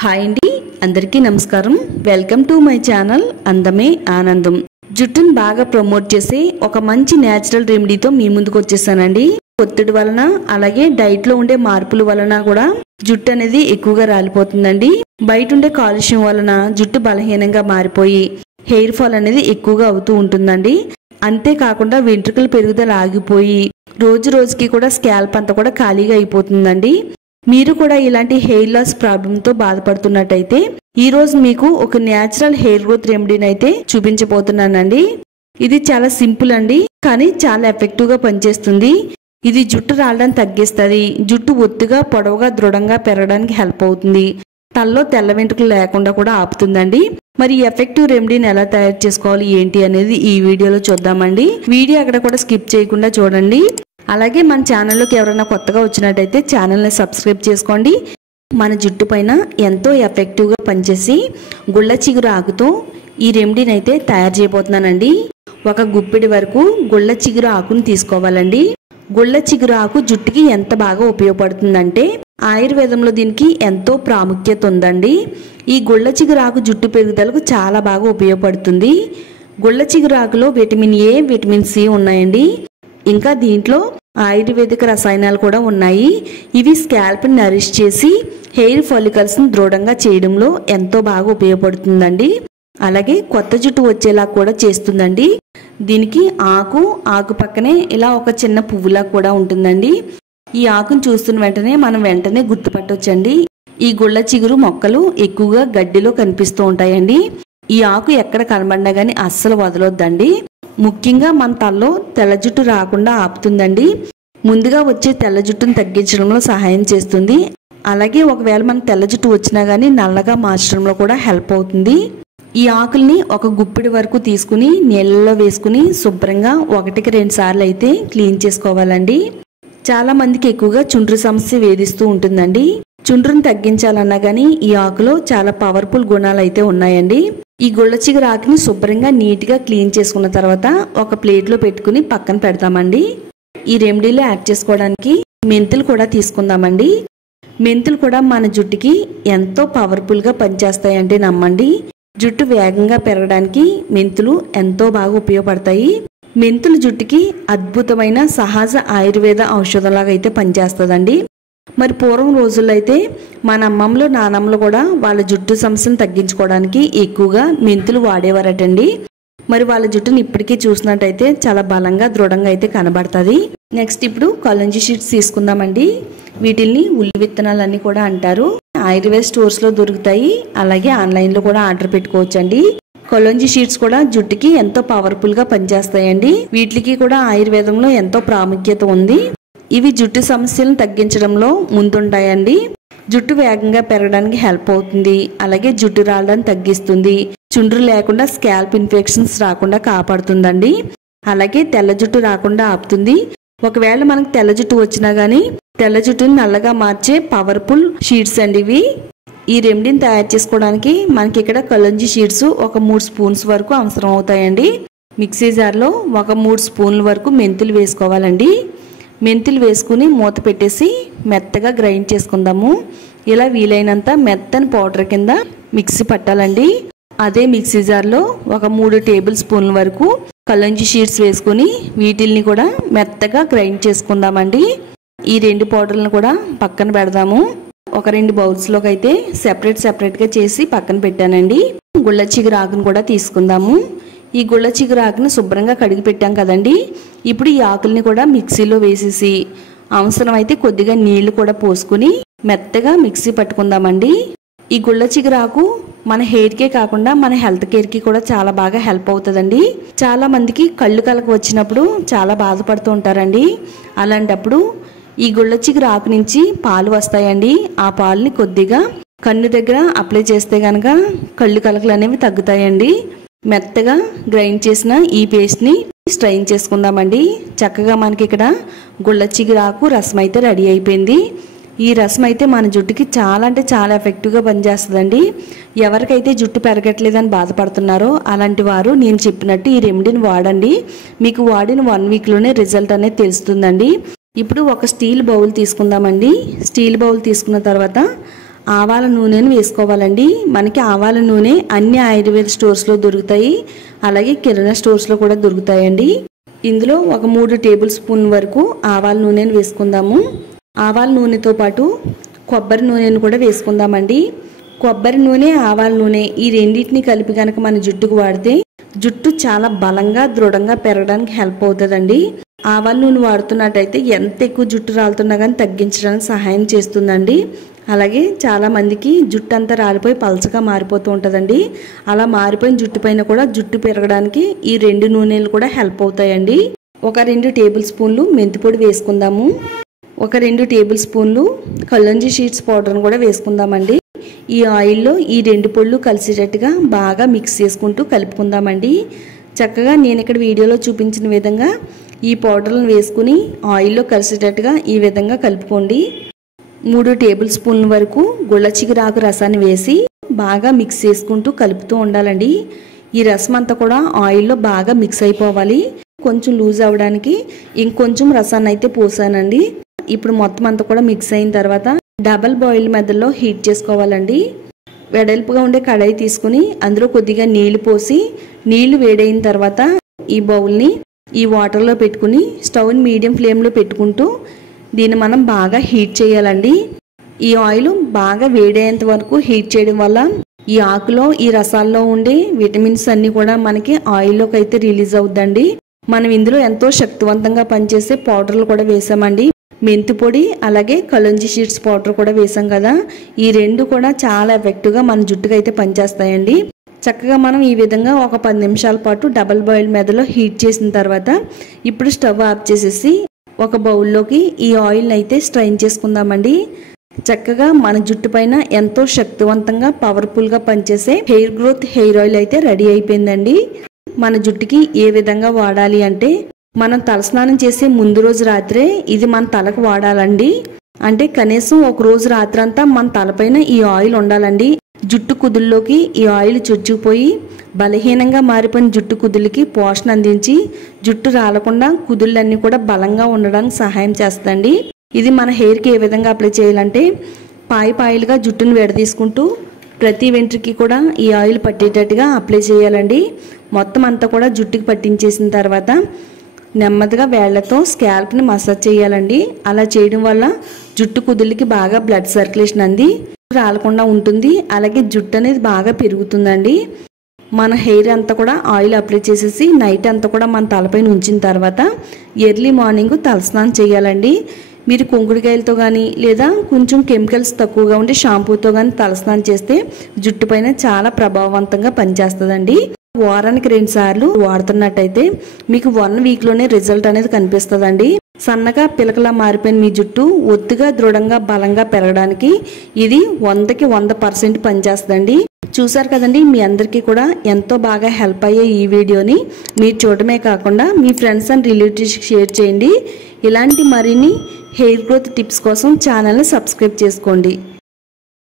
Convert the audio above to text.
Hi అండి, అందరికీ నమస్కారం. వెల్కమ్ టు మై ఛానల్ అందమే ఆనందం. జుట్టును బాగా ప్రమోట్ చేసే ఒక మంచి న్యాచురల్ రెమెడీతో మీ ముందుకు వచ్చేసానండి. ఒత్తిడి వలన అలాగే డైట్ లో ఉండే మార్పుల వలన కూడా జుట్టు అనేది ఎక్కువగా రాలిపోతుందండి. బయట ఉండే కాలుష్యం వలన జుట్టు బలహీనంగా మారిపోయి హెయిర్ ఫాల్ అనేది ఎక్కువగా అవుతూ ఉంటుందండి. అంతేకాకుండా వెంట్రుకల పెరుగుదల ఆగిపోయి రోజు రోజుకి కూడా స్కాల్ప్ అంతా కూడా ఖాళీగా అయిపోతుందండి. మీరు కూడా ఇలాంటి హెయిర్ లాస్ ప్రాబ్లంతో బాధపడుతున్నట్టయితే ఈ రోజు మీకు ఒక న్యాచురల్ హెయిర్ గ్రోత్ రెమెడీని అయితే చూపించబోతున్నానండి. ఇది చాలా సింపుల్ అండి, కానీ చాలా ఎఫెక్టివ్ గా పనిచేస్తుంది. ఇది జుట్టు రాలడానికి తగ్గిస్తుంది, జుట్టు ఒత్తుగా పొడవుగా దృఢంగా పెరగడానికి హెల్ప్ అవుతుంది, తలలో తెల్ల వెంట్రుకలు లేకుండా కూడా ఆపుతుందండి. మరి ఈ ఎఫెక్టివ్ రెమెడీని ఎలా తయారు చేసుకోవాలి ఏంటి అనేది ఈ వీడియోలో చూద్దామండి. వీడియో అక్కడ కూడా స్కిప్ చేయకుండా చూడండి. అలాగే మన ఛానల్లోకి ఎవరైనా కొత్తగా వచ్చినట్టయితే ఛానల్ని సబ్స్క్రైబ్ చేసుకోండి. మన జుట్టు పైన ఎంతో ఎఫెక్టివ్గా పనిచేసి గుళ్ళ చిగురు ఆకుతో ఈ రెమెడీని అయితే తయారు చేయబోతున్నానండి. ఒక గుప్పిడి వరకు గుళ్ళ చిగురు ఆకుని తీసుకోవాలండి. గుళ్ళ చిగురు ఆకు జుట్టుకి ఎంత బాగా ఉపయోగపడుతుందంటే ఆయుర్వేదంలో దీనికి ఎంతో ప్రాముఖ్యత ఉందండి. ఈ గుళ్ళ చిగురు ఆకు జుట్టు పెరుగుదలకు చాలా బాగా ఉపయోగపడుతుంది. గుళ్ళ చిగురు ఆకులో విటమిన్ ఏ, విటమిన్ సి ఉన్నాయండి. ఇంకా దీంట్లో ఆయుర్వేదిక రసాయనాలు కూడా ఉన్నాయి. ఇవి స్కాల్ప్ని నరిష్ చేసి హెయిర్ ఫాలికల్స్ని దృఢంగా చేయడంలో ఎంతో బాగా ఉపయోగపడుతుందండి. అలాగే కొత్త జుట్టు వచ్చేలా కూడా చేస్తుందండి. దీనికి ఆకు పక్కనే ఇలా ఒక చిన్న పువ్వులా కూడా ఉంటుందండి. ఈ ఆకును చూస్తున్న వెంటనే గుర్తుపట్టొచ్చండి. ఈ గుళ్ళ చిగురు మొక్కలు ఎక్కువగా గడ్డిలో కనిపిస్తూ ఉంటాయండి. ఈ ఆకు ఎక్కడ కనబడినా కానీ అస్సలు వదలొద్దండి. ముఖ్యంగా మన తలలో తెల్ల జుట్టు రాకుండా ఆపుతుందండి. ముందుగా వచ్చే తెల్ల జుట్టును తగ్గించడంలో సహాయం చేస్తుంది. అలాగే ఒకవేళ మన తెల్ల జుట్టు వచ్చినా కానీ నల్లగా మార్చడంలో కూడా హెల్ప్ అవుతుంది. ఈ ఆకుల్ని ఒక గుప్పిడి వరకు తీసుకుని నీళ్ళలో వేసుకుని శుభ్రంగా 1-2 సార్లు అయితే క్లీన్ చేసుకోవాలండి. చాలా మందికి ఎక్కువగా చుండ్రు సమస్య వేధిస్తూ ఉంటుందండి. చుండ్రును తగ్గించాలన్నా కానీ ఈ ఆకులో చాలా పవర్ఫుల్ గుణాలు అయితే ఉన్నాయండి. ఈ గుళ్ళ చిగురు ఆకుని శుభ్రంగా నీట్గా క్లీన్ చేసుకున్న తర్వాత ఒక ప్లేట్లో పెట్టుకుని పక్కన పెడతామండి. ఈ రెమెడీలో యాడ్ చేసుకోవడానికి మెంతులు కూడా తీసుకుందామండి. మెంతులు కూడా మన జుట్టుకి ఎంతో పవర్ఫుల్గా పనిచేస్తాయంటే నమ్మండి. జుట్టు వేగంగా పెరగడానికి మెంతులు ఎంతో బాగా ఉపయోగపడతాయి. మెంతులు జుట్టుకి అద్భుతమైన సహజ ఆయుర్వేద ఔషధంలాగా అయితే పనిచేస్తుందండి. మరి పూర్వం రోజుల్లో అయితే మన అమ్మమ్మలు నానమ్మలు కూడా వాళ్ళ జుట్టు సమస్యను తగ్గించుకోవడానికి ఎక్కువగా మెంతులు వాడేవారటండి. మరి వాళ్ళ జుట్టుని ఇప్పటికీ చూసినట్టయితే చాలా బలంగా దృఢంగా అయితే కనబడుతుంది. నెక్స్ట్ ఇప్పుడు కలంజీ షీట్స్ తీసుకుందామండి. వీటిల్ని ఉల్లి విత్తనాలన్నీ కూడా అంటారు. ఆయుర్వేద స్టోర్స్లో దొరుకుతాయి, అలాగే ఆన్లైన్లో కూడా ఆర్డర్ పెట్టుకోవచ్చండి. కొలంజీ షీట్స్ కూడా జుట్టుకి ఎంతో పవర్ఫుల్గా పనిచేస్తాయండి. వీటికి కూడా ఆయుర్వేదంలో ఎంతో ప్రాముఖ్యత ఉంది. ఇవి జుట్టు సమస్యలను తగ్గించడంలో ముందుంటాయండి. జుట్టు వేగంగా పెరగడానికి హెల్ప్ అవుతుంది. అలాగే జుట్టు రాలడాన్ని తగ్గిస్తుంది. చుండ్రు లేకుండా స్కాల్ప్ ఇన్ఫెక్షన్స్ రాకుండా కాపాడుతుందండి. అలాగే తెల్ల జుట్టు రాకుండా ఆపుతుంది. ఒకవేళ మనకు తెల్ల జుట్టు వచ్చినా గానీ తెల్ల జుట్టుని నల్లగా మార్చే పవర్ఫుల్ షీట్స్ అండి ఇవి. ఈ రెమెడీని తయారు చేసుకోవడానికి మనకి ఇక్కడ కలంజీ షీట్స్ ఒక 3 స్పూన్స్ వరకు అవసరం అవుతాయండి. మిక్సీ జార్లో ఒక 3 స్పూన్ల వరకు మెంతులు వేసుకోవాలండి. మెంతులు వేసుకుని మూత పెట్టేసి మెత్తగా గ్రైండ్ చేసుకుందాము. ఇలా వీలైనంత మెత్తని పౌడర్ కింద మిక్సీ పట్టాలండి. అదే మిక్సీ జార్లో ఒక 3 టేబుల్ స్పూన్ల వరకు కలంజీ షీట్స్ వేసుకుని వీటిల్ని కూడా మెత్తగా గ్రైండ్ చేసుకుందామండి. ఈ 2 పౌడర్లను కూడా పక్కన పెడదాము. ఒక 2 బౌల్స్లోకి అయితే సెపరేట్గా చేసి పక్కన పెట్టానండి. గుళ్ళ చిగురు ఆకును కూడా తీసుకుందాము. ఈ గుళ్ళ చిగురు ఆకుని శుభ్రంగా కడిగి పెట్టాం కదండి. ఇప్పుడు ఈ ఆకుల్ని కూడా మిక్సీలో వేసేసి అవసరమైతే కొద్దిగా నీళ్లు కూడా పోసుకుని మెత్తగా మిక్సీ పట్టుకుందామండి. ఈ గుళ్ళ చిగురు ఆకు మన హెయిర్కే కాకుండా మన హెల్త్ కేర్కి కూడా చాలా బాగా హెల్ప్ అవుతుందండి. చాలా మందికి కళ్ళు కలక వచ్చినప్పుడు చాలా బాధపడుతూ ఉంటారండి. అలాంటప్పుడు ఈ గుళ్ళ చిగురు ఆకు నుంచి పాలు వస్తాయండి. ఆ పాలని కొద్దిగా కన్ను దగ్గర అప్లై చేస్తే కనుక కళ్ళు కలకలు అనేవి తగ్గుతాయండి. మెత్తగా గ్రైండ్ చేసిన ఈ పేస్ట్ని స్ట్రైన్ చేసుకుందామండి. చక్కగా మనకి ఇక్కడ గుళ్ళ చిగురు ఆకు రసం అయితే రెడీ అయిపోయింది. ఈ రసం అయితే మన జుట్టుకి చాలా అంటే చాలా ఎఫెక్టివ్గా పనిచేస్తుందండి. ఎవరికైతే జుట్టు పెరగట్లేదని బాధపడుతున్నారో అలాంటి వారు నేను చెప్పినట్టు ఈ రెమెడీని వాడండి. మీకు వాడిన 1 వీక్లోనే రిజల్ట్ అనేది తెలుస్తుందండి. ఇప్పుడు ఒక స్టీల్ బౌల్ తీసుకుందామండి. స్టీల్ బౌల్ తీసుకున్న తర్వాత ఆవాల నూనెను వేసుకోవాలండి. మనకి ఆవాల నూనె అన్ని ఆయుర్వేద స్టోర్స్లో దొరుకుతాయి, అలాగే కిరాణా స్టోర్స్లో కూడా దొరుకుతాయండి. ఇందులో ఒక 3 టేబుల్ స్పూన్ వరకు ఆవాల నూనెను వేసుకుందాము. ఆవాల నూనెతో పాటు కొబ్బరి నూనెను కూడా వేసుకుందామండి. కొబ్బరి నూనె, ఆవాల నూనె ఈ రెండింటిని కలిపి కనుక మన జుట్టుకు వాడితే జుట్టు చాలా బలంగా దృఢంగా పెరగడానికి హెల్ప్ అవుతుందండి. ఆవాల నూనె వాడుతున్నట్టయితే ఎంత ఎక్కువ జుట్టు రాలుతున్నా కానీ తగ్గించడానికి సహాయం చేస్తుందండి. అలాగే చాలా మందికి జుట్టు అంతా రాలిపోయి పలచగా మారిపోతూ ఉంటుందండి. అలా మారిపోయిన జుట్టు పైన కూడా జుట్టు పెరగడానికి ఈ 2 నూనెలు కూడా హెల్ప్ అవుతాయండి. ఒక 2 టేబుల్ స్పూన్లు మెంతిపొడి వేసుకుందాము. ఒక 2 టేబుల్ స్పూన్లు కల్లుంజి సీడ్స్ పౌడర్ను కూడా వేసుకుందామండి. ఈ ఆయిల్లో ఈ 2 పొడులు కలిసేటట్టుగా బాగా మిక్స్ చేసుకుంటూ కలుపుకుందామండి. చక్కగా నేను ఇక్కడ వీడియోలో చూపించిన విధంగా ఈ పౌడర్లను వేసుకుని ఆయిల్లో కలిసేటట్టుగా ఈ విధంగా కలుపుకోండి. 3 టేబుల్ స్పూన్ల వరకు గుళ్ళ చిగురాకు రసాన్ని వేసి బాగా మిక్స్ చేసుకుంటూ కలుపుతూ ఉండాలండి. ఈ రసం అంతా కూడా ఆయిల్లో బాగా మిక్స్ అయిపోవాలి. కొంచెం లూజ్ అవ్వడానికి ఇంకొంచెం రసాన్ని అయితే పోసానండి. ఇప్పుడు మొత్తం అంతా కూడా మిక్స్ అయిన తర్వాత డబల్ బాయిల్ మెథడ్లో హీట్ చేసుకోవాలండి. వెడల్పుగా ఉండే కడాయి తీసుకుని అందులో కొద్దిగా నీళ్లు పోసి నీళ్లు వేడైన తర్వాత ఈ బౌల్ని ఈ వాటర్లో పెట్టుకుని స్టవ్ని మీడియం ఫ్లేమ్లో పెట్టుకుంటూ దీన్ని మనం బాగా హీట్ చేయాలండి. ఈ ఆయిల్ బాగా వేడయ్యేంత వరకు హీట్ చేయడం వల్ల ఈ ఆకులో ఈ రసాల్లో ఉండే విటమిన్స్ అన్నీ కూడా మనకి ఆయిల్లోకి అయితే రిలీజ్ అవుద్దండి. మనం ఇందులో ఎంతో శక్తివంతంగా పనిచేసే పౌడర్లు కూడా వేసామండి. మెంతి పొడి అలాగే కల్లుంజి సీడ్స్ పౌడర్ కూడా వేసాం కదా, ఈ 2 కూడా చాలా ఎఫెక్టివ్గా మన జుట్టుకు అయితే పనిచేస్తాయండి. చక్కగా మనం ఈ విధంగా ఒక 10 నిమిషాల పాటు డబల్ బాయిల్ మెథడ్లో హీట్ చేసిన తర్వాత ఇప్పుడు స్టవ్ ఆఫ్ చేసేసి ఒక బౌల్లోకి ఈ ఆయిల్ని అయితే స్ట్రైన్ చేసుకుందామండి. చక్కగా మన జుట్టు పైన ఎంతో శక్తివంతంగా పవర్ఫుల్గా పనిచేసే హెయిర్ గ్రోత్ హెయిర్ ఆయిల్ అయితే రెడీ అయిపోయిందండి. మన జుట్టుకి ఏ విధంగా వాడాలి అంటే మనం తలస్నానం చేసే ముందు రోజు రాత్రే ఇది మన తలకు వాడాలండి. అంటే కనీసం ఒక రోజు రాత్రి అంతా మన తలపైన ఈ ఆయిల్ ఉండాలండి. జుట్టు కుదుల్లోకి ఈ ఆయిల్ చొచ్చుకుపోయి బలహీనంగా మారిపోయిన జుట్టు కుదులకి పోషణ అందించి జుట్టు రాలకుండా కుదుళ్ళన్నీ కూడా బలంగా ఉండడానికి సహాయం చేస్తుంది. ఇది మన హెయిర్కి ఏ విధంగా అప్లై చేయాలంటే పాయిలుగా జుట్టును విడదీసుకుంటూ ప్రతి వెంట్రుకి కూడా ఈ ఆయిల్ పట్టేటట్టుగా అప్లై చేయాలండి. మొత్తం అంతా కూడా జుట్టుకి పట్టించేసిన తర్వాత నెమ్మదిగా వేళ్లతో స్కాల్ప్ని మసాజ్ చేయాలండి. అలా చేయడం వల్ల జుట్టు కుదులకి బాగా బ్లడ్ సర్క్యులేషన్ అంది రాలకుండా ఉంటుంది. అలాగే జుట్టు అనేది బాగా పెరుగుతుందండి. మన హెయిర్ అంతా కూడా ఆయిల్ అప్లై చేసేసి నైట్ అంతా కూడా మన తలపైన ఉంచిన తర్వాత ఎర్లీ మార్నింగ్ తలస్నానం చేయాలండి. మీరు కుంకుడుకాయలతో కానీ లేదా కొంచెం కెమికల్స్ తక్కువగా ఉండే షాంపూతో కానీ తలస్నానం చేస్తే జుట్టు పైన చాలా ప్రభావవంతంగా పనిచేస్తుందండి. వారానికి 2 సార్లు వాడుతున్నట్టయితే మీకు 1 వీక్లోనే రిజల్ట్ అనేది కనిపిస్తుందండి. సన్నగా పిలకలా మారిపోయిన మీ జుట్టు ఒత్తుగా దృఢంగా బలంగా పెరగడానికి ఇది 100కి 100% పనిచేస్తుందండి. చూసారు కదండి, మీ అందరికీ కూడా ఎంతో బాగా హెల్ప్ అయ్యే ఈ వీడియోని మీరు చూడటమే కాకుండా మీ ఫ్రెండ్స్ అండ్ రిలేటివ్స్కి షేర్ చేయండి. ఇలాంటి మరిన్ని హెయిర్ గ్రోత్ టిప్స్ కోసం ఛానల్ని సబ్స్క్రైబ్ చేసుకోండి.